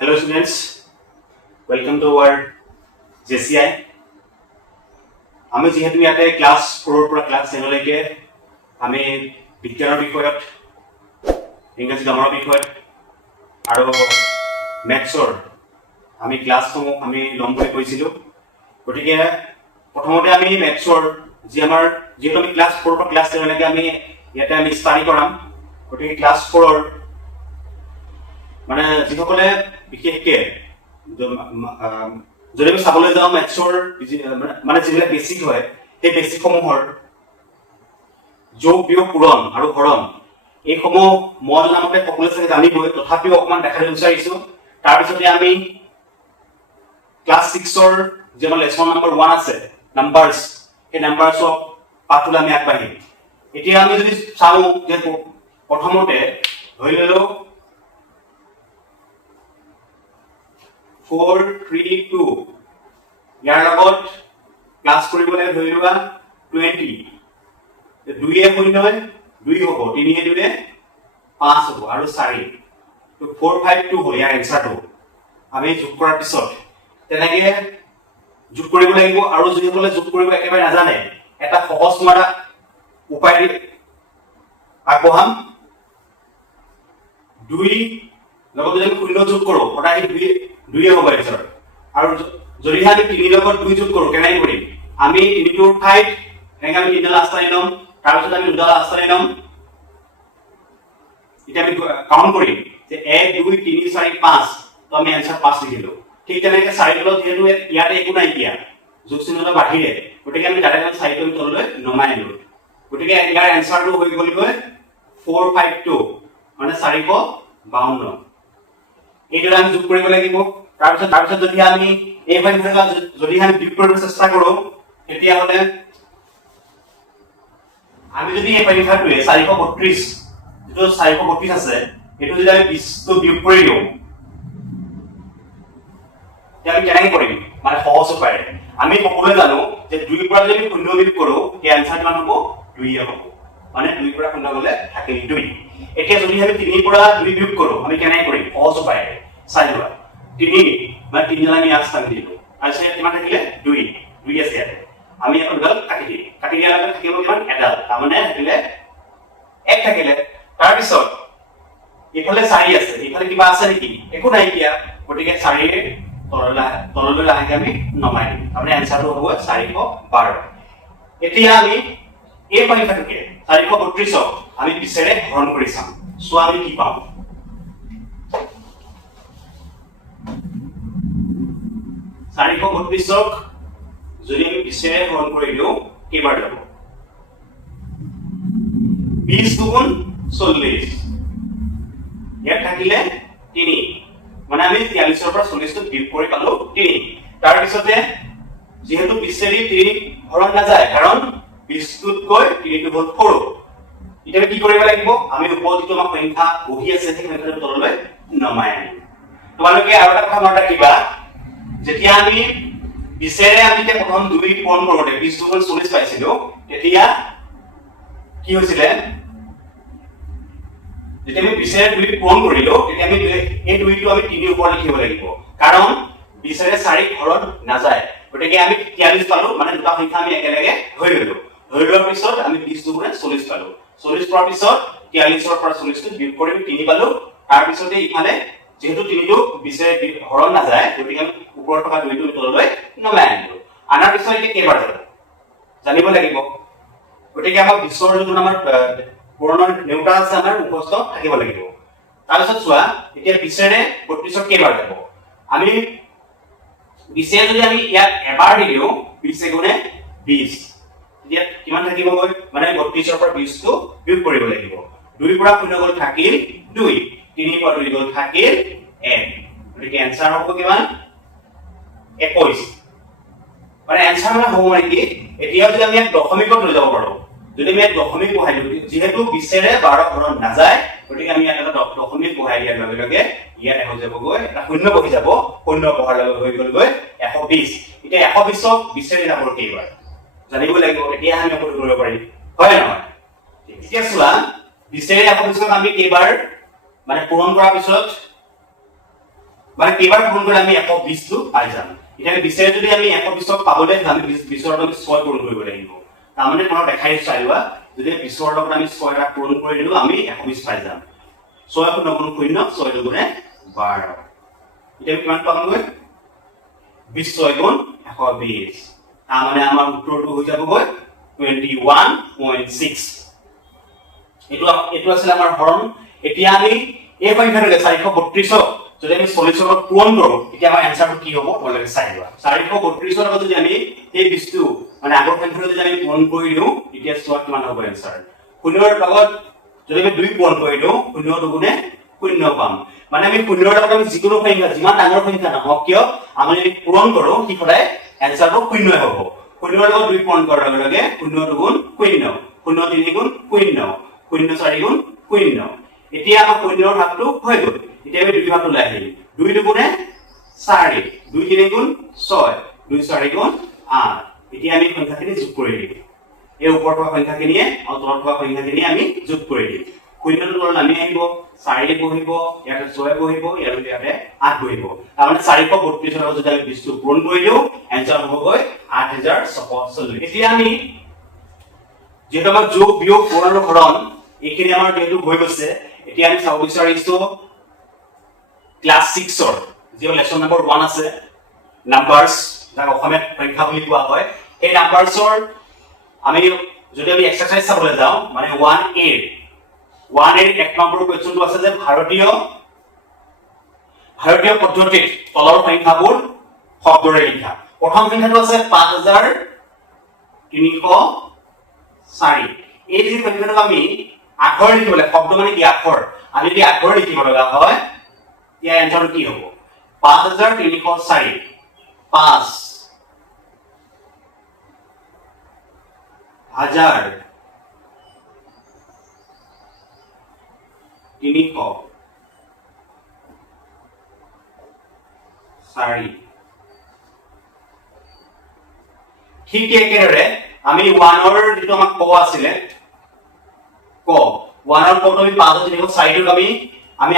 Hello students, welcome to our JCI. আমি যেহেতু ইয়াতে ক্লাস 4 পৰা ক্লাস 10 লৈকে আমি বিজ্ঞানৰ বিষয়ত ইংৰাজী গ্ৰামাৰৰ বিষয়ত আৰু মেথছৰ আমি ক্লাছসমূহ আমি ল'ম বুলি কৈছিলোঁ। গতিকে প্ৰথমতে আমি মেথছৰ যেহেতু আমি ক্লাস 4 পৰা ক্লাস 10 লৈকে আমি ইয়াতে আমি ষ্টাডি কৰাম। গতিকে ক্লাস 4 ৰ মানে যিসকলে বিশেষকৈ যদি আমি চাবলৈ যাওঁ মেথছৰ মানে যিবিলাক বেছিক হয় সেই বেছিকসমূহৰ যোগ বিয়োগ পূৰণ আৰু হৰণ এইসমূহ মই জনামতে সকলোৱে চাগে জানিবই, তথাপিও অকণমান দেখাব বিচাৰিছো। তাৰপিছতে আমি ক্লাছ 6 ৰ যে আমাৰ লেচন নম্বৰ 1 আছে নাম্বাৰছ, সেই নাম্বাৰছৰ পাঠলৈ আমি আগবাঢ়িম। এতিয়া আমি যদি চাওঁ যে প্ৰথমতে ধৰি ললো 4 3 2 ইয়াৰ লগত ক্লাস কৰিবলৈ ধৰি লোৱা 20 2 এ 0 2 হ'ব, 3 এ 2 5 হ'ব আৰু 4 তো 4 5 2 হ'ল ইয়াৰ এনসাৰটো। আমি যোগ কৰাৰ পিছত তেনেকৈ যোগ কৰিব লাগিব। আৰু যিসকলে যোগ কৰিব একেবাৰে নাজানে এটা সহজ মাৰা উপায় আগবঢ়াম। 2 লগত যদি আমি 0 যোগ কৰোঁ সদায় 2 হ'ব এনসাৰ। আৰু যদি আমি 3 লগত 2 যোগ কৰোঁ কেনেকৈ কৰিম, আমি 3টোৰ ঠাইত এনেকৈ আমি 3ডাল আস্তাৰি ল'ম, তাৰপিছত আমি 2ডাল আস্তাৰি ল'ম। এতিয়া আমি কাউণ্ট কৰিম যে 1 2 3 4 5, তো আমি এনসাৰ 5 লিখিলো। ঠিক তেনেকৈ 4ডালত যেহেতু ইয়াতে একো নাই এতিয়া যোগ চিহ্নটো বাহিৰে, গতিকে আমি ডাইৰেক্ট 4টো তললৈ নমাই আনিলো। গতিকে ইয়াৰ এনসাৰটো হৈ গ'লগৈ 452 মানে 452। এইটোলৈ আমি যোগ কৰিব লাগিব। তাৰপিছত যদি আমি এই সংখ্যাটো যদি আমি বিয়োগ কৰিব চেষ্টা কৰো তেতিয়াহ'লে আমি যদি এই সংখ্যাটোৱে 432 যিটো 432 আছে এইটো যদি আমি 20টো বিয়োগ কৰি দিওঁ তেতিয়া আমি কেনেকৈ কৰিম, মানে সহজ উপায়েৰে। আমি সকলোৱে জানো যে 2 ৰ পৰা যদি আমি 0 বিয়োগ কৰো সেই এনসাৰ কিমান হ'ব, 2 হ'ব। মানে 2 ৰ পৰা 0 গ'লে থাকিল 2। এতিয়া যদি আমি 3 ৰ পৰা 2 বিয়োগ কৰো আমি কেনেকৈ কৰিম, সহজ উপায়েৰে চাই লোৱা। 3 মানে 3 আমি আস্তাং দিলো আৰু সেয়া কিমান থাকিলে 2 আছে ইয়াতে। আমি এখন ডাল কাটি দিয়াৰ লগে থাকিব কিমান এডাল, তাৰমানে থাকিলে 1 থাকিলে। তাৰপিছত এইফালে 4 আছে, এইফালে কিবা আছে নেকি, একো নাই এতিয়া। গতিকে 4 তললৈ লাহেকৈ আমি নমাই দিম, তাৰমানে এনসাৰটো হ'ব 412। এতিয়া আমি এই সংখ্যাটোকে 432ক আমি পিছেৰে হৰণ কৰি চাম। চোৱা আমি কি পাওঁ। 432ক যদি আমি পিছেৰে হৰণ কৰি দিওঁ কেইবাৰ যাব, 20 দুগুণ 40, ইয়াত থাকিলে 3, মানে আমি 43ৰ পৰা 40টো বিয়োগ কৰি পালো 3। তাৰপিছতে যিহেতু পিছেৰে 3 হৰণ নাযায় কাৰণ 20টোতকৈ 3টো হ'ল সৰু, এতিয়া আমি কি কৰিব লাগিব, আমি ওপৰত যিটো আমাৰ সংখ্যা বহি আছে সেই সংখ্যাটো তললৈ নমাই আনিম। তোমালোকে আৰু এটা কথা মনত ৰাখিবা, যেতিয়া আমি পিছেৰে আমি প্ৰথম 2 পূৰণ কৰোঁতে 20 দুগুণ 40 পাইছিলো, তেতিয়া কি হৈছিলে, যেতিয়া আমি পিছেৰে 2 পূৰণ কৰিলো তেতিয়া আমি এই 2টো আমি 3ৰ ওপৰত লিখিব লাগিব, কাৰণ পিছেৰে 4 হৰণ নাযায়। গতিকে আমি 43 পালো, মানে দুটা সংখ্যা আমি একেলগে ধৰি ললো। ধৰি লোৱাৰ পিছত আমি 20 দুগুণে 40 পালো। 40 পোৱাৰ পিছত 43ৰ পৰা 40টো বিয়োগ কৰি 3 পালো। তাৰপিছতে ইফালে যেহেতু 3টো পিছেৰে হৰণ নাযায় গতিকে আমি ওপৰত থকা 2টো তললৈ নমাই আনিলো। আনাৰ পিছত এতিয়া কেইবাৰ যাব জানিব লাগিব। গতিকে আমাৰ 20ৰ যোনটো আমাৰ পূৰণৰ নেউতা আছে আমাৰ মুখস্থ থাকিব লাগিব। তাৰপিছত চোৱা এতিয়া পিছেৰে 32ক কেইবাৰ যাব, আমি পিছে যদি আমি ইয়াত এবাৰ দি দিওঁ 20 গুণে 20, এতিয়া কিমান থাকিবগৈ, মানে 32ৰ পৰা 20টো বিয়োগ কৰিব লাগিব। 2 ৰ পৰা 0 গ'ল থাকিল 2, 3 ৰ পৰা 2 গ'ল থাকিল 1। গতিকে এনসাৰ হ'ব কিমান 21। মানে এনসাৰ মানে হ'ব মানে কি, এতিয়া যদি আমি ইয়াত দশমিকত লৈ যাব পাৰো, যদি আমি ইয়াত দশমিক বহাই দিওঁ, যিহেতু পিছেৰে 12 হৰণ নাযায় গতিকে আমি ইয়াত এটা দশমিক বহাই দিয়াৰ লগে লগে ইয়াত হৈ যাবগৈ এটা শূন্য বহি যাব, শূন্য বহাৰ লগে হৈ গ'লগৈ 120। এতিয়া 120ক পিছেৰে যাব কেইবাৰ জানিব লাগিব, এতিয়া আমি অকল কৰিব পাৰিম, হয় নহয়? এতিয়া চোৱা পিছেৰে 120ক আমি কেইবাৰ মানে পূৰণ কৰাৰ পিছত মানে কেইবাৰ পূৰণ কৰিলে আমি 120 টো পাই যাম এতিয়া আমি বিচাৰি যদি আমি 120 পাবলৈ আমি 20 ৰ লগত 6 পূৰণ কৰিব লাগিব তাৰ মানে তোমাক দেখাই চাই লোৱা যদি 20 ৰ লগত আমি 6 টা পূৰণ কৰি দিলো আমি 120 পাই যাম 6 × 9 = 0 6 × 2 = 12 এতিয়া কিমান পামগৈ 20 6 × 120 তাৰ মানে আমাৰ উত্তৰটো হৈ যাবগৈ 21.6 এটো আছিল আমাৰ হৰণ এতিয়া আমি এই সংখ্যাটোকে 432 যদি আমি 40 ৰ লগত পূৰণ কৰো এতিয়া আমাৰ এনসাৰটো কি হ'ব তোমালোকে চাই লোৱা 432 ৰ লগত যদি আমি এই 20 টো মানে আগৰ সংখ্যাটো যদি আমি পূৰণ কৰি দিও এতিয়া চোৱা কিমান হ'ব এনসাৰ 0 ৰ লগত যদি আমি 2 পূৰণ কৰি দিও 0 দুগুণে 0 পাম মানে আমি 0 ৰ লগত আমি যিকোনো সংখ্যা যিমান ডাঙৰ সংখ্যা নহওক কিয় আমি যদি পূৰণ কৰো কি সদায় এনসাৰটো 0 হ'ব 0 ৰ লগত 2 পূৰণ কৰাৰ লগে লগে 0 দুগুণ 0 0 3 গুণ 0 0 4 গুণ 0 এতিয়া আমাৰ 0 ৰ ভাগটো হৈ গ'ল এতিয়া আমি 2 ভাগটো লৈ আহিম 2 দুগুণে 4 2 3 গুণ 6 2 4 গুণ 8 এতিয়া আমি সংখ্যাখিনি যোগ কৰি দিম এই ওপৰৰ থকা সংখ্যাখিনিয়ে আৰু তলৰ থকা সংখ্যাখিনি আমি যোগ কৰি দিম 0 ৰ তলত আমি আহিব 4 বহিব ইয়াতে 6 বহিব ইয়াতে 8 বহিব তাৰমানে 432 ৰ লগত যদি আমি 20 টো পূৰণ কৰি দিও এনসাৰ হ'বগৈ 8640 এতিয়া আমি যেটা আমাৰ যোগ বিয়োগ পূৰণ আৰু হৰণ এইখিনি আমাৰ যেটো হৈ গৈছে এতিয়া আমি চাব বিচাৰিছো ক্লাস 6 ৰ যে লেসন নম্বৰ 1 আছে নাম্বাৰস যাক অসমীয়াত সংখ্যা বুলি কোৱা হয় এই নাম্বাৰসৰ আমি যদি আমি এক্সাৰসাইজ চাবলৈ যাওঁ মানে 1A 1A এক নম্বৰ কোৱেশ্চনটো আছে যে ভাৰতীয় পদ্ধতিত তলৰ সংখ্যাবোৰ শব্দৰে লিখা প্ৰথম সংখ্যাটো আছে 5304 এই যে সংখ্যাটো আমি আখৰ লিখিবলৈ শব্দ মানে কি আখৰ আমি যদি আখৰ লিখিব লগা হয় ইয়াৰ এনসাৰটো কি হ'ব 5304 5 হাজাৰ 304 ঠিক একেদৰে আমি 1 ৰ যেটো আমাক ক আছিলে ক 1 ৰ কটো আমি 5304 টো আমি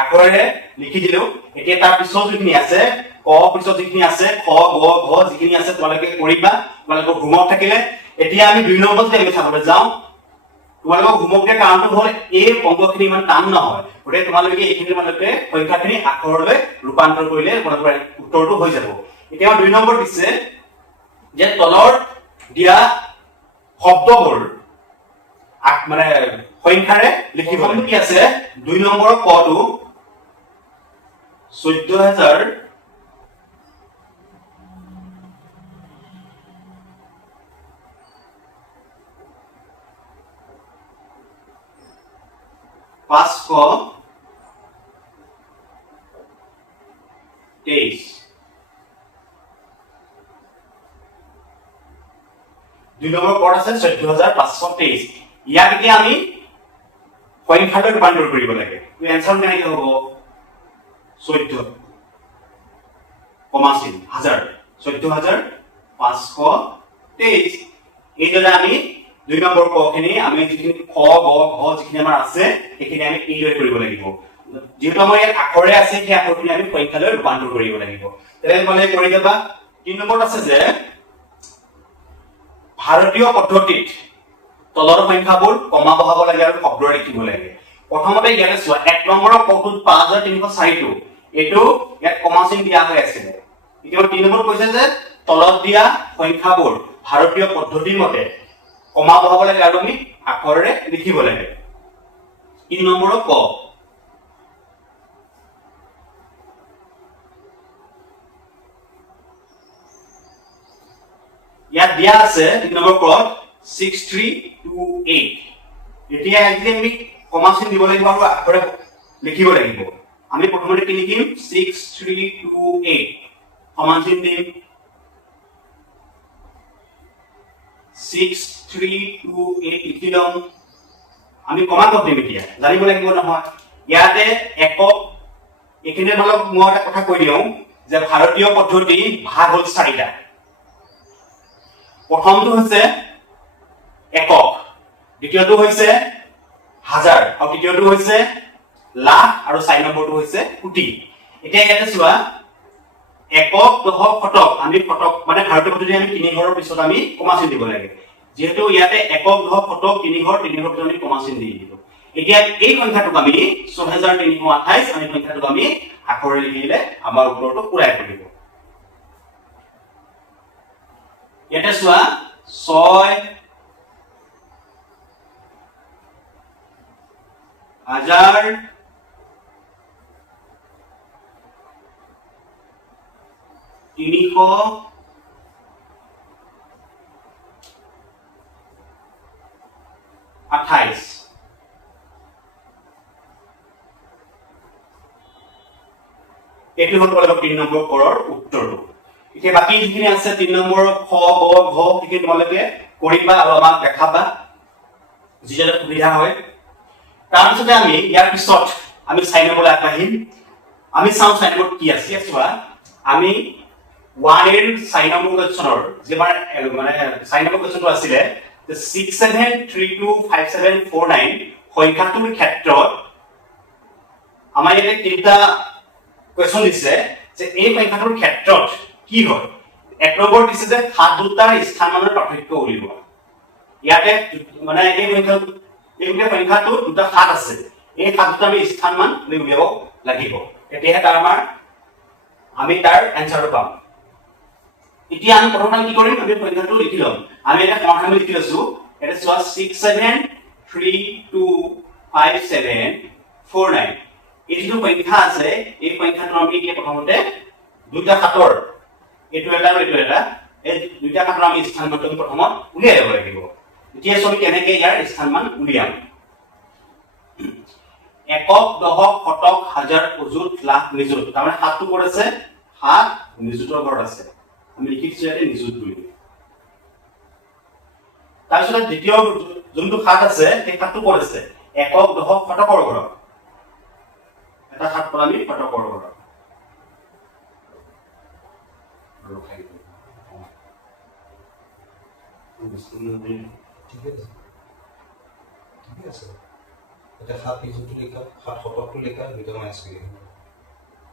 আখৰেৰে লিখি দিলো এতিয়া তাৰ পিছত যিখিনি আছে ক পিছত যিখিনি আছে খ গ ঘ যিখিনি আছে তোমালোকে কৰিবা তোমালোকৰ হোমৱৰ্ক থাকিলে এতিয়া আমি 2 নম্বৰ যদি আমি চাবলৈ যাওঁ তোমালোকৰ হোমৱৰ্কৰ কাৰণটো হ'ল এই অংকখিনি ইমান টান নহয় গটে তোমালোকে এইখিনি তোমালোকে সংখ্যাখিনি আখৰলৈ ৰূপান্তৰ কৰিলে তোমালোকৰ উত্তৰটো হৈ যাব এতিয়া 2 নম্বৰ দিছে যে তলৰ দিয়া শব্দবোৰ মানে সংখ্যাৰে লিখিব কি আছে 2 নম্বৰৰ কটো 14000 523 2 নম্বৰ পদ আছে 14523 ইয়াক এতিয়া আমি সংখ্যালৈ ৰূপান্তৰ কৰিব লাগে তো এনসাৰ কেনেকৈ হ'ব 14 কমা চিন 14523 এইদৰে আমি 2 নম্বৰ ক খিনি আমি যিখিনি খ গ ঘ যিখিনি আমাৰ আছে সেইখিনি আমি এইদৰে কৰিব লাগিব যেহেতু আমাৰ ইয়াত আখৰে আছে সেই আখৰখিনি আমি সংখ্যালৈ ৰূপান্তৰ কৰিব লাগিব তেনেহলে কৰি দেবা 3 নম্বৰ আছে যে ভাৰতীয় পদ্ধতিত তলৰ সংখ্যাবোৰ কমা বহাব লাগে আৰু শব্দৰে লিখিব লাগে প্ৰথমতে ইয়াতে চোৱা 1 নম্বৰৰ কটোত 5304 টো এটো ইয়াত কমা চিন দিয়া হৈ আছে এতিয়া 3 নম্বৰ কৈছে যে তলত দিয়া সংখ্যাবোৰ ভাৰতীয় পদ্ধতিৰ মতে কমা বহাব লাগে আৰু আমি আখৰেৰে লিখিব লাগে 3 নম্বৰৰ ক ইয়াত দিয়া আছে 3 নম্বৰ পদ 6328 এতিয়া আমি কমা চিন দিব লাগিব আৰু আখৰে লিখিব লাগিব আমি প্ৰথমতে কি লিখিম 6328 সমান চিন দিম 6328 লিখি লম আমি কমা ক'ত দিম এতিয়া জানিব লাগিব নহয় ইয়াতে একক এখানে অলপ মই এটা কথা কৈ দিওঁ যে ভাৰতীয় পদ্ধতি ভাগ হ'ল 4টা প্ৰথমটো হৈছে একক দ্বিতীয়টো হৈছে হাজাৰ আৰু তৃতীয়টো হৈছে লাখ আৰু 4 নম্বৰটো হৈছে কোটি এতিয়া ইয়াতে চোৱা একক দশক শতক আমি শতক মানে ভাৰতীয় পদ্ধতি আমি 3 ঘৰৰ পিছত আমি কমা চিন দিব লাগে যেহেতু ইয়াতে একক দশক শতক 3 ঘৰ পিছত আমি কমা চিন দি দিলো এতিয়া এই সংখ্যাটোক আমি 6328 আমি সংখ্যাটোক আমি আখৰে লিখিলে আমাৰ উত্তৰটো পুৰাই পৰিব ইয়াতে চোৱা 6000 328 এটি হল 3 নম্বৰ পৰৰ উত্তৰটো এতিয়া বাকি যিখিনি আছে 3 নম্বৰ খ গ ঘ কি তোমালোকে কৰিবা আৰু আমাক দেখাবা যিজনে সুবিধা হয় তাৰ পিছতে আমি ইয়াৰ পিছত আমি চাই নম্বৰ আগবাঢ়িম আমি চাওঁ চাই নম্বৰ কি আছে চোৱা আমি 1 এৰ চাই নম্বৰ কোৱেশ্চনৰ যেবাৰ মানে চাই নম্বৰ কোৱেশ্চনটো আছিল যে 67325749 সংখ্যাটোৰ ক্ষেত্ৰত আমাৰ ইয়াতে তিনিটা কোৱেশ্চন দিছে যে এই সংখ্যাটোৰ ক্ষেত্ৰত কি হয় এক নম্বৰ দিছে যে হাত দুটাৰ স্থানমানৰ পাৰ্থক্য উলিওৱা ইয়াতে মানে এই সংখ্যাটো দুটা হাত আছে এই হাত দুটা আমি স্থানমান উলিয়াব লাগিব এতিয়াহে আমি তাৰ এনসাৰটো পাম এতিয়া আমি প্ৰথমে কি কৰিম আমি সংখ্যাটো লিখি লম আমি এটা সমাধান লিখি লৈছো এটা চোৱা 67325749 এই যিটো সংখ্যা আছে এই সংখ্যাটো আমি এতিয়া প্ৰথমতে দুটা হাতৰ এটো এটা আৰু এটো এটা এই দুটা হাতৰ আমি স্থানমান প্ৰথমত উলিয়াই ল'ব লাগিব এতিয়া আমি কেনেকৈ ইয়াৰ স্থানমান উলিয়াম একক দশক শতক হাজাৰ অযুত লাখ নিযুত তাৰমানে হাতটো ক'ত আছে হাত নিযুতৰ ঘৰত আছে আমি লিখিছো ইয়াতে নিযুত বুলি তাৰপিছত দ্বিতীয় যোনটো হাত আছে সেই হাতটো ক'ত আছে একক দশক শতকৰ ঘৰত এটা হাত পৰা আমি শতকৰ ঘৰত ঠিক আছে এটা হাত নিযুতটো লিখা হাত শতকটো লিখা দুটা মাইনাস কৰি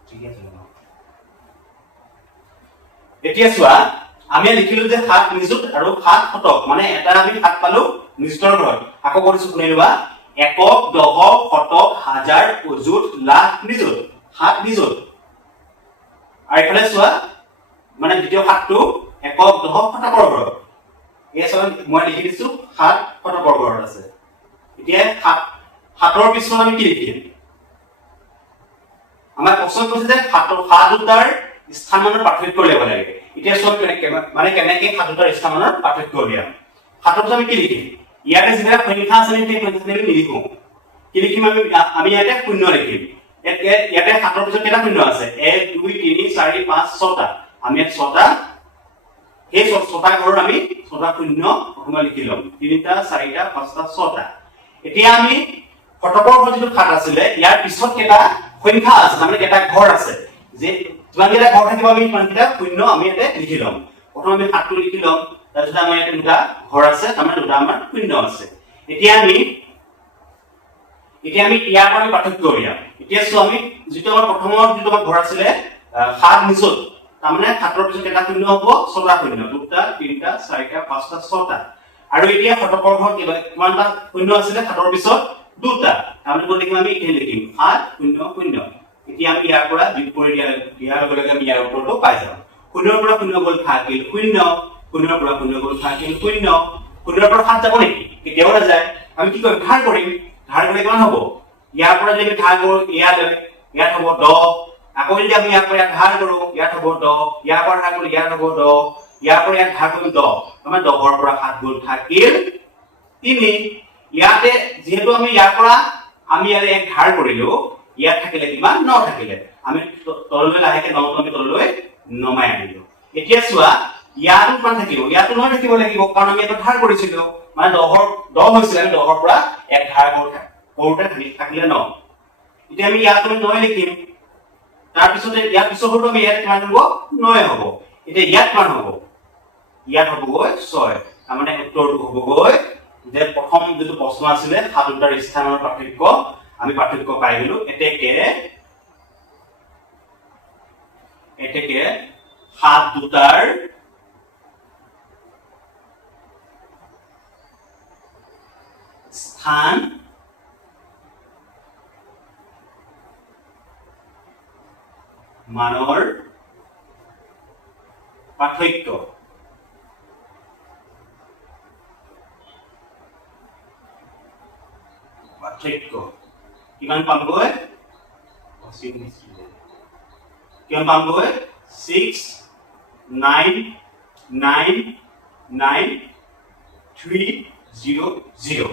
ঠিক আছে এতিয়া চোৱা আমি লিখিলো যে হাত নিযুত আৰু হাত শতক মানে এটা আমি হাত পালো নিযুতৰ ঘৰত আকৌ কৰিছো শুনি লোৱা একক দশক শতক হাজাৰ অযুত লাখ নিযুত হাত নিযুত আৰু এফালে চোৱা মানে দ্বিতীয় হাতটো একক দশক শতকৰ ঘৰত এই চোৱা মই লিখি দিছো হাত শতকৰ ঘৰত আছে এতিয়া হাতৰ পিছত আমি কি লিখিম আমাৰ প্ৰশ্ন কৈছে যে হাত দুটাৰ স্থানমানৰ পাৰ্থক্য উলিয়াব লাগে এতিয়া চোৱা মানে কেনেকৈ হাত দুটাৰ স্থানমানৰ পাৰ্থক্য উলিয়াম হাতৰ পিছত আমি কি লিখিম ইয়াতে যিবিলাক সংখ্যা আছে সেই সংখ্যাখিনি আমি নিলিখো কি লিখিম আমি ইয়াতে শূন্য লিখিম ইয়াতে হাতৰ পিছত কেইটা শূন্য আছে 1 2 3 4 5 6টা আমি ইয়াত 6টা এই 6টা ঘৰৰ আমি 6টা শূন্য প্ৰথমে লিখি ল'ম 3টা 4টা 5টা 6টা এতিয়া আমি শতকৰ ঘৰ যিটো হাত আছিলে ইয়াৰ পিছত কেইটা সংখ্যা আছে মানে কেইটা ঘৰ আছে যে যিমান কেইটা ঘৰ থাকিব আমি সিমান কেইটা শূন্য আমি ইয়াতে লিখি ল'ম প্ৰথমে আমি হাতটো লিখি ল'ম তাৰপিছত আমাৰ ইয়াতে দুটা ঘৰ আছে তাৰমানে দুটা আমাৰ শূন্য আছে এতিয়া আমি ইয়াৰ পৰা আমি পাৰ্থক্য উলিয়াম এতিয়া চোৱা আমি যিটো আমাৰ প্ৰথমৰ যিটো আমাৰ ঘৰ আছিলে হাত নিযুত তাৰমানে হাতৰ পিছত কেইটা শূন্য হ'ব 6টা শূন্য 2টা 3টা 4টা 5টা 6টা আৰু এতিয়া শতকৰ ঘৰ কিমানটা শূন্য আছিলে হাতৰ পিছত 2টা তাৰমানে কোন লিখিম আমি এই লিখিম 7 0 0 এতিয়া আমি ইয়াৰ পৰা বিয়োগ কৰি দিয়াৰ লগে লগে আমি ইয়াৰ উত্তৰটো পাই যাম 0 পৰা 0 গ'ল থাকিল 0 0 পৰা 0 গ'ল থাকিল 0 0 পৰা 7 যাব নেকি কেতিয়াও নাযায় আমি কি কৰিম ধাৰ কৰিম ধাৰ কৰিলে কিমান হ'ব ইয়াৰ পৰা যদি ধাৰ কৰো ইয়াত হ'ব 10 আকৌ যদি আমি ইয়াৰ পৰা ধাৰ কৰো ইয়াত হ'ব 10 ইয়াৰ পৰা ধাৰ কৰো ইয়াত হ'ব 10 ইয়াৰ পৰা ইয়াত ধাৰ কৰিম 10 আমাৰ 10ৰ পৰা 7 গ'ল থাকিল 3 ইয়াতে যেহেতু আমি ইয়াৰ পৰা আমি ইয়ালে এক ধাৰ কৰিলো ইয়াত থাকিলে কিমান 9 থাকিলে আমি তললৈ লাহেকে 9টো আমি তললৈ নমাই আনিলো এতিয়া চোৱা ইয়াতো কিমান থাকিব ইয়াতো 9 থাকিব লাগিব কাৰণ আমি এটা ধাৰ কৰিছিলো মানে 10 হৈছিল আমি 10ৰ পৰা এক ধাৰ কৰোতে থাকিলে 9 এতিয়া আমি ইয়াত 9 লিখিম তাৰ পিছতে ইয়াৰ পিছৰটো আমি ইয়াত কিমান হ'ব 9 হ'ব এতিয়া ইয়াত কিমান হ'ব ইয়াত হ'বগৈ 6 তাৰমানে উত্তৰটো হ'বগৈ যে প্ৰথম যেটো প্ৰশ্ন আছিল হাত দুটাৰ স্থানৰ পাৰ্থক্য আমি পাৰ্থক্য পাই গলো এতেকে এটাকে হাত দুটাৰ স্থান মানৰ পাৰ্থক্য কিমান পামগৈ কিমান পামগৈ 6999300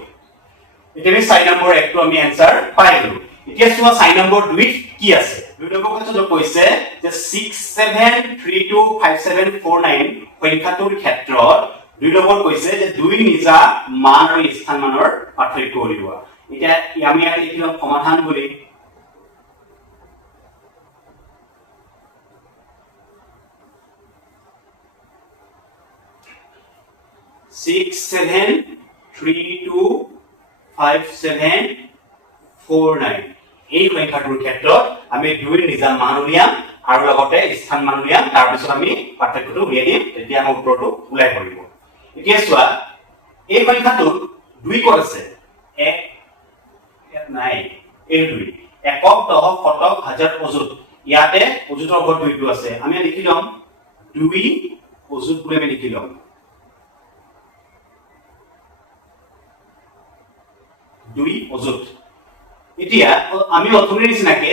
এতিয়া 4 নম্বৰ একটো আমি आंसर পাই গলো এতিয়া চোৱা 4 নম্বৰ 2 কি আছে 2 নম্বৰ কথা কৈছে যে 67325749 সংখ্যাটোৰ ক্ষেত্ৰত 2 নম্বৰ কৈছে যে 2 নিজা মান আৰু স্থান মানৰ পাৰ্থক্য উলিওৱা এতিয়া আমি ইয়াত লিখিলো সমাধান বুলি Six seven 325749 এই সংখ্যাটোৰ ক্ষেত্ৰত আমি 2 নিজা মান উলিয়াম আৰু লগতে স্থান মান উলিয়াম তাৰ পিছত আমি পাৰ্থক্যটো উলিয়াই দিম তেতিয়া আমাৰ উত্তৰটো ওলাই পৰিব এতিয়া চোৱা এই সংখ্যাটো 2 ক'ত আছে 1 নাই এই 2 একক দশক শতক হাজাৰ অযুত ইয়াতে অযুতৰ ঘৰ 2টো আছে আমি লিখি লম 2 অযুত বুলি আমি লিখি লম 2 অযুত এতিয়া আমি অথনিৰ নিচিনাকে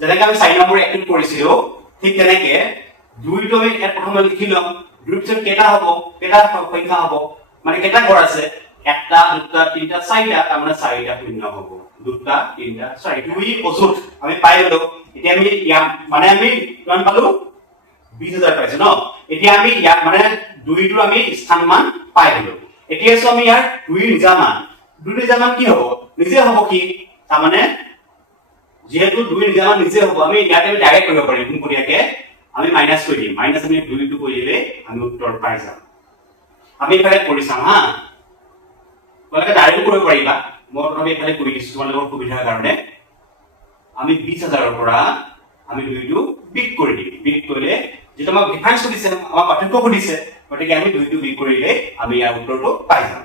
যেনেকৈ আমি 4 নম্বৰ একটো কৰিছিলো ঠিক তেনেকে 2 টো আমি প্ৰথমে লিখি লম 2 পিছত কেটা হ'ব কেটা সংখ্যা হ'ব মানে কেটা ঘৰ আছে একটা দুটা তিনটা চাৰিটা তাৰ মানে চাৰিটা শূন্য হ'ব দুটা তিনটা চাৰি 2 অযুত আমি পাই গলো এতিয়া আমি মানে আমি কিমান পালো 20000 পাইছো ন এতিয়া আমি ইয়াত মানে 2 টো আমি স্থান মান পাই গলো এতিয়া সো আমি ইয়াৰ 2 নিজা মান 2 নিজা মান কি হ'ব নিজে হ'ব কি তাৰ মানে যেহেতু 2 নিজা মান নিজে হ'ব আমি ইয়াতে ডাইৰেক্ট কৰিব পাৰিম পুৰিয়াকে আমি মাইনাস কৰি দিম মাইনাস আমি 2 টো কৰি দিলে আমি উত্তৰ পাই যাম আমি এফালে কৰি চাম হা তোমালোকে ডাইৰেক্ট কৰিব পাৰিবা মই প্ৰথমে এফালে কৰি দিছো তোমালোকৰ সুবিধাৰ কাৰণে আমি 20000 ৰ পৰা আমি 2 টো বিগ কৰি দিম বিগ কৰিলে যেটা আমাক ডিফাৰেন্স দিছে আমাক পাৰ্থক্য দিছে গতিকে আমি 2 টো বিগ কৰিলে আমি ইয়াৰ উত্তৰটো পাই যাম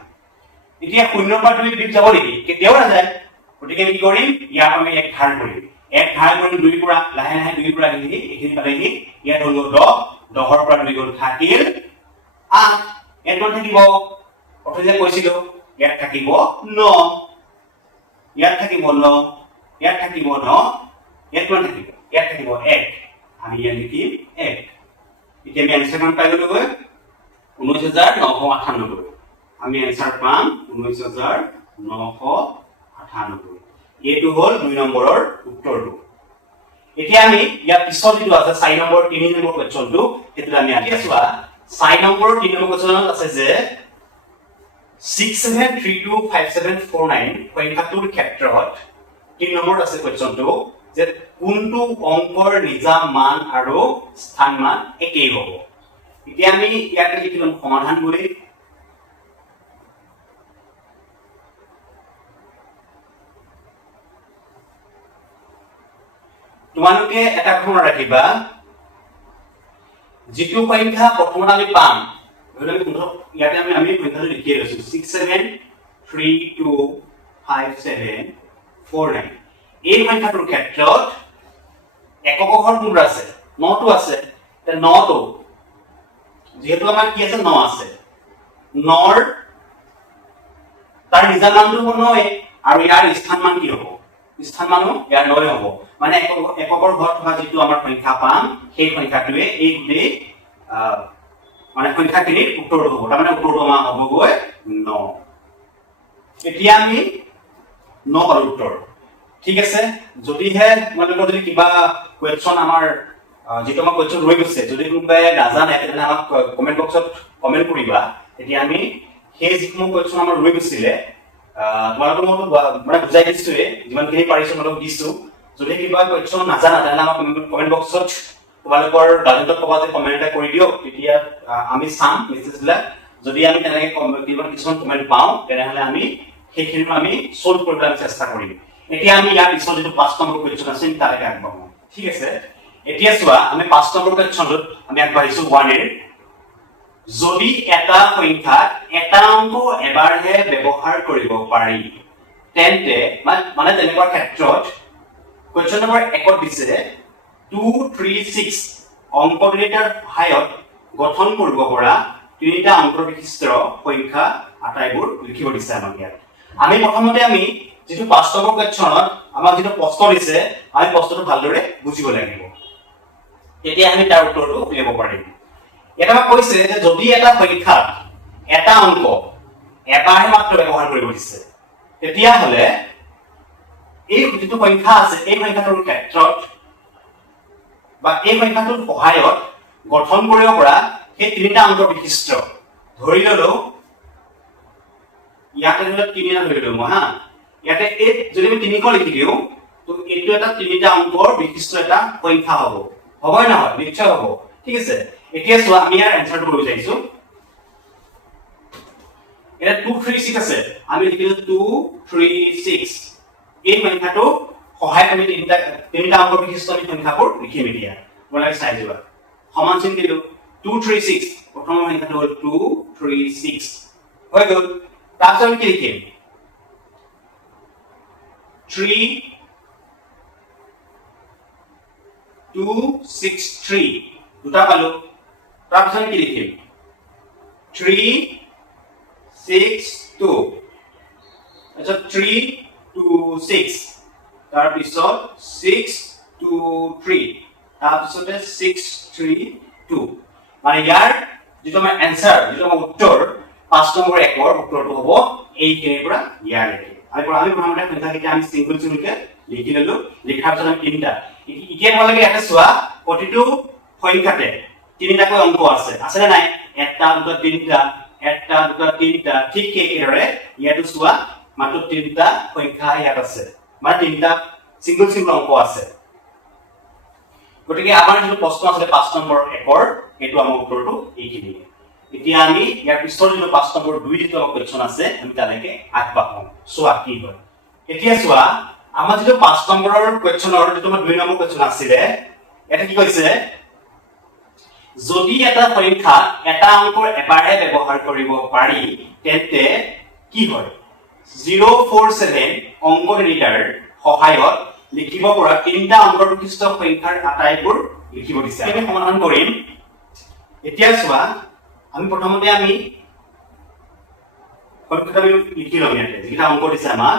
এতিয়া 0 পৰা 2 বিগ যাব নেকি কেতিয়াও নাযায় গতিকে আমি কি কৰিম ইয়াত আমি এক ধাৰ কৰিম এক ধাৰ কৰি 2 পৰা লাহে লাহে 2 পৰা আহি এইখিনি পালেহি ইয়াত হলো 10 10 ৰ পৰা 2 গুণ থাকিল 8 এত থাকিব অথলে কৈছিলো ইয়াত থাকিব 9 ইয়াত থাকিব 9 ইয়াত থাকিব 9 ইয়াত থাকিব 1 আমি ইয়াত লিখিম 1 এতিয়া আমি आंसर মান পাই গলো 19998 আমি आंसर পাম 19998 এটো হল 2 নম্বৰৰ উত্তৰটো এতিয়া আমি ইয়াৰ পিছত যেটো আছে 4 নম্বৰ 3 নম্বৰ কোৱেশ্চনটো এটো আমি আগে চোৱা 4 নম্বৰ 3 নম্বৰ কোৱেশ্চনত আছে যে 67325749 সংখ্যাটোৰ ক্ষেত্ৰত 3 নম্বৰত আছে কোৱেশ্চনটো যে কোনটো অংকৰ নিজা মান আৰু স্থান মান একেই হ'ব এতিয়া আমি ইয়াতে লিখিম সমাধান কৰি তোমালোকে এটা কথা মনত ৰাখিবা যেটো সংখ্যা প্ৰথমতে আমি পাম ইয়াতে আমি সংখ্যাটো লিখি লৈছো 67325749 এই সংখ্যাটোৰ ক্ষেত্ৰত একক ঘৰ কোনটো আছে 9 টো আছে তে 9 টো যেহেতু আমাৰ কি আছে 9 আছে 9 ৰ তাৰ নিজা মানটো 9 আৰু ইয়াৰ স্থান মান কি হ'ব স্থান মানো ইয়াৰ 9 হ'ব মানে এককৰ ঘৰ থকা যেটো আমাৰ সংখ্যা পাম সেই সংখ্যাটোৱে এই গুটেই মানে সংখ্যাখিনিৰ উত্তৰ হ'ব তাৰ মানে উত্তৰটো আমাৰ হ'বগৈ 9 এতিয়া আমি 9 পালো উত্তৰ ঠিক আছে যদিহে তোমালোকৰ যদি কিবা কোৱেশ্চন আমাৰ যেটো আমাৰ কোৱেশ্চন ৰৈ গৈছে যদি কোনোবাই নাজানে তেনে আমাক কমেন্ট বক্সত কমেন্ট কৰিবা এতিয়া আমি সেই যিকোনো কোৱেশ্চন আমাৰ ৰৈ গৈছিলে তোমালোকৰ মানে বুজাই দিছোৱে যিমানখিনি পাৰিছো মই দিছো যদি কিবা কোৱেশ্চন নাজানা তেনে আমাক কমেন্ট বক্সত তোমালোকৰ ডাউনলোড কৰবা যে কমেন্ট এটা কৰি দিও তেতিয়া আমি চাম মেছেজবিলাক যদি আমি তেনেকৈ কিছুমান কমেন্ট পাওঁ তেনেহলে আমি সেইখিনি আমি সলভ কৰিবলৈ চেষ্টা কৰিম এতিয়া আমি ইয়াৰ পিছত যেটো 5 নম্বৰ কোৱেশ্চন আছে তালৈকে আগবাঢ়ো ঠিক আছে এতিয়া চোৱা আমি 5 নম্বৰ কোৱেশ্চনত আমি আগবাঢ়িছো 1 এৰ যদি এটা সংখ্যাত এটা অংক এবাৰহে ব্যৱহাৰ কৰিব পাৰি তেন্তে মানে তেনেকুৱা ক্ষেত্ৰত কোৱেশ্চন নম্বৰ 1 দিছে 236 অংক দুটাৰ সহায়ত গঠন কৰিব পৰা তিনিটা অংকৰ বিশিষ্ট সংখ্যা আটাইবোৰ লিখিব দিছে আমাক ইয়াত আমি প্ৰথমতে আমি যেটো 5 নম্বৰ কোৱেশ্চনত আমাক যেটো প্ৰশ্ন দিছে আমি প্ৰশ্নটো ভালদৰে বুজিব লাগিব তেতিয়া আমি তাৰ উত্তৰটো উলিয়াব পাৰিম এটা কৈছে যে যদি এটা সংখ্যাত এটা অংক এবাৰহে মাত্ৰ ব্যৱহাৰ কৰিব দিছে তেতিয়া হলে এই যেটো সংখ্যা আছে এই সংখ্যাটোৰ ক্ষেত্ৰত বা এই সংখ্যাটোৰ সহায়ত গঠন কৰিব পৰা সেই তিনিটা অংকৰ বিশিষ্ট ধৰি ললো ইয়াতে হলো তিনিটা ধৰি ললো হা ইয়াতে এই যদি আমি 3 লিখি দিও তো এইটো এটা তিনিটা অংকৰ বিশিষ্ট এটা সংখ্যা হ'ব হয় নহয় নিশ্চয় হ'ব ঠিক আছে এতিয়া চোৱা আমি ইয়াৰ এনসাৰটো কৰিব যাইছো এটা 236 আছে আমি লিখিলো 236 এই সংখ্যাটো সহায়ত আমি তিনিটা অংকৰ বিশিষ্ট সংখ্যাবোৰ লিখিম এতিয়া বলাই চাই দিবা সমান চিন দিলো 236 প্ৰথম সংখ্যাটো হ'ল 236 হৈ গ'ল তাৰপিছত আমি কি লিখিম 263 দুটা পালো তাৰপিছত কি লিখিম 362 আচ্ছা 326 তাৰপিছত 623 তাৰপিছতে 632 মানে ইয়াৰ যেটো আমাৰ আনসাৰ যেটো আমাৰ উত্তৰ 5 নম্বৰ একৰ উত্তৰটো হ'ব এই খিনিৰ পৰা ইয়ালৈকে আমি প্ৰথমতে সংখ্যাকেইটা আমি সিঙ্গল সিঙ্গলকে লিখি ললো লিখাৰ পিছত আমি তিনিটা এতিয়া তোমালোকে ইয়াতে চোৱা প্ৰতিটো সংখ্যাতে তিনিটাকৈ অংক আছে না নাই এটা দুটা তিনিটা এটা দুটা তিনিটা ঠিক একেদৰে ইয়াতো চোৱা মাত্ৰ তিনিটা সংখ্যা ইয়াত আছে মানে তিনিটা সিঙ্গল অংক আছে গতিকে আমাৰ যেটো প্ৰশ্ন আছে 5 নম্বৰ একৰ এটো আমাৰ উত্তৰটো এইখিনি এতিয়া আমি ইয়াৰ পিছৰ যেটো 5 নম্বৰ 2 যেটো কোৱেশ্চন আছে আমি তালৈকে আগবাঢ়ো চোৱা কি হয় এতিয়া চোৱা আমাৰ যেটো 5 নম্বৰৰ কোৱেশ্চনৰ যেটো আমাৰ 2 নম্বৰ কোৱেশ্চন আছিল এটা কি কৈছে যদি এটা সংখ্যা এটা অংকৰ এবাৰহে ব্যৱহাৰ কৰিব পাৰি তেন্তে কি হয় 047 অংক নিৰ্ণয়ৰ সহায়ত লিখিব পৰা তিনিটা অংকৰ বিশিষ্ট সংখ্যাৰ আটাইবোৰ লিখিব দিছে আমি সমাধান কৰিম এতিয়া চোৱা আমি প্ৰথমতে আমি সংখ্যাটা লিখি লম ইয়াতে যেটা অংক দিছে আমাৰ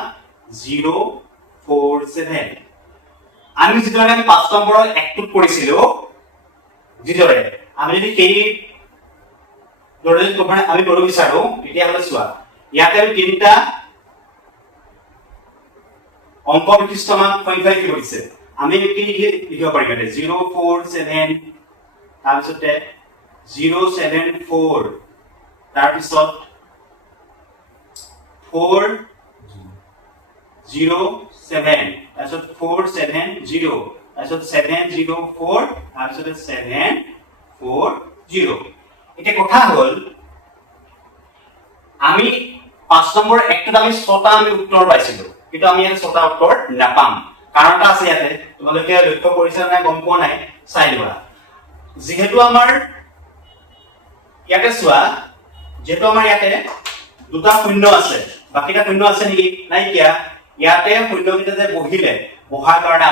047 আমি যেটা আমি 5 নম্বৰৰ একটুত কৰিছিল যেদৰে আমি যদি সেই দৰে মানে আমি কৰিব বিচাৰো তেতিয়া হলে চোৱা ইয়াতে আমি তিনিটা অংক বিশিষ্ট সংখ্যা লিখিব দিছে আমি কি লিখিব পাৰিম মানে 047 তাৰপিছতে 074 তাৰপিছত 407 তাৰপিছত 470 তাৰপিছত 704 তাৰপিছত 740 এটা কথা হ'ল আমি 5 নম্বৰ একটোত আমি 6টা আমি উত্তৰ পাইছিলো কিন্তু আমি ইয়াত 6টা উত্তৰ নাপাম কাৰণটা আছে ইয়াতে তোমালোকে লক্ষ্য কৰিছা নাই গম পোৱা নাই চাই লোৱা যেহেতু আমাৰ ইয়াতে চোৱা যেহেতু আমাৰ ইয়াতে দুটা শূন্য আছে বাকিটা শূন্য আছে নেকি নাই কিয়া ইয়াতে শূন্যকেইটা যে বহিলে বহাৰ কাৰণে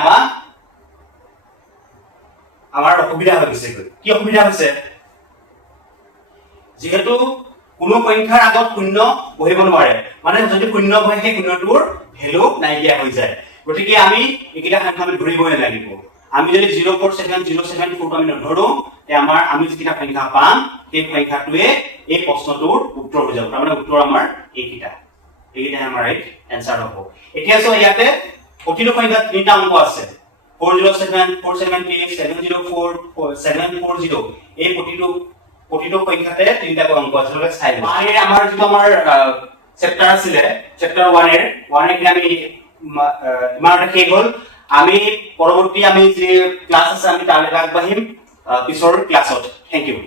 আমাৰ অসুবিধা হৈ গৈছে কি অসুবিধা হৈছে যেহেতু কোনো সংখ্যাৰ আগত শূন্য বহিব নোৱাৰে মানে যদি শূন্য বহে সেই শূন্যটোৰ ভ্যালু নাইকিয়া হৈ যায় গতিকে আমি এইকেইটা সংখ্যা আমি ধৰিবই লাগিব আমি যদি 047 আমি নধৰো তে আমাৰ আমি যেটা সংখ্যা পাম সেই সংখ্যাটোৱে এই প্ৰশ্নটোৰ উত্তৰ হৈ যাব মানে উত্তৰ আমাৰ এইকেইটা আমাৰ ৰাইট আনসাৰ হ'ব এতিয়া চোৱা ইয়াতে প্ৰতিটো সংখ্যাত তিনিটা অংক আছে 407 478 704 740 এই প্ৰতিটো সংখ্যাতে তিনিটা অংক আছে চাই লওঁ মানে আমাৰ যেটো আমাৰ চেপ্টাৰ আছিল চেপ্টাৰ 1 এৰ আমি ইমানটা শেষ হ'ল আমি পৰৱৰ্তী আমি যে ক্লাছ আছে আমি তালৈ আগবাঢ়িম পিছৰ ক্লাছত থ্যাংক ইউ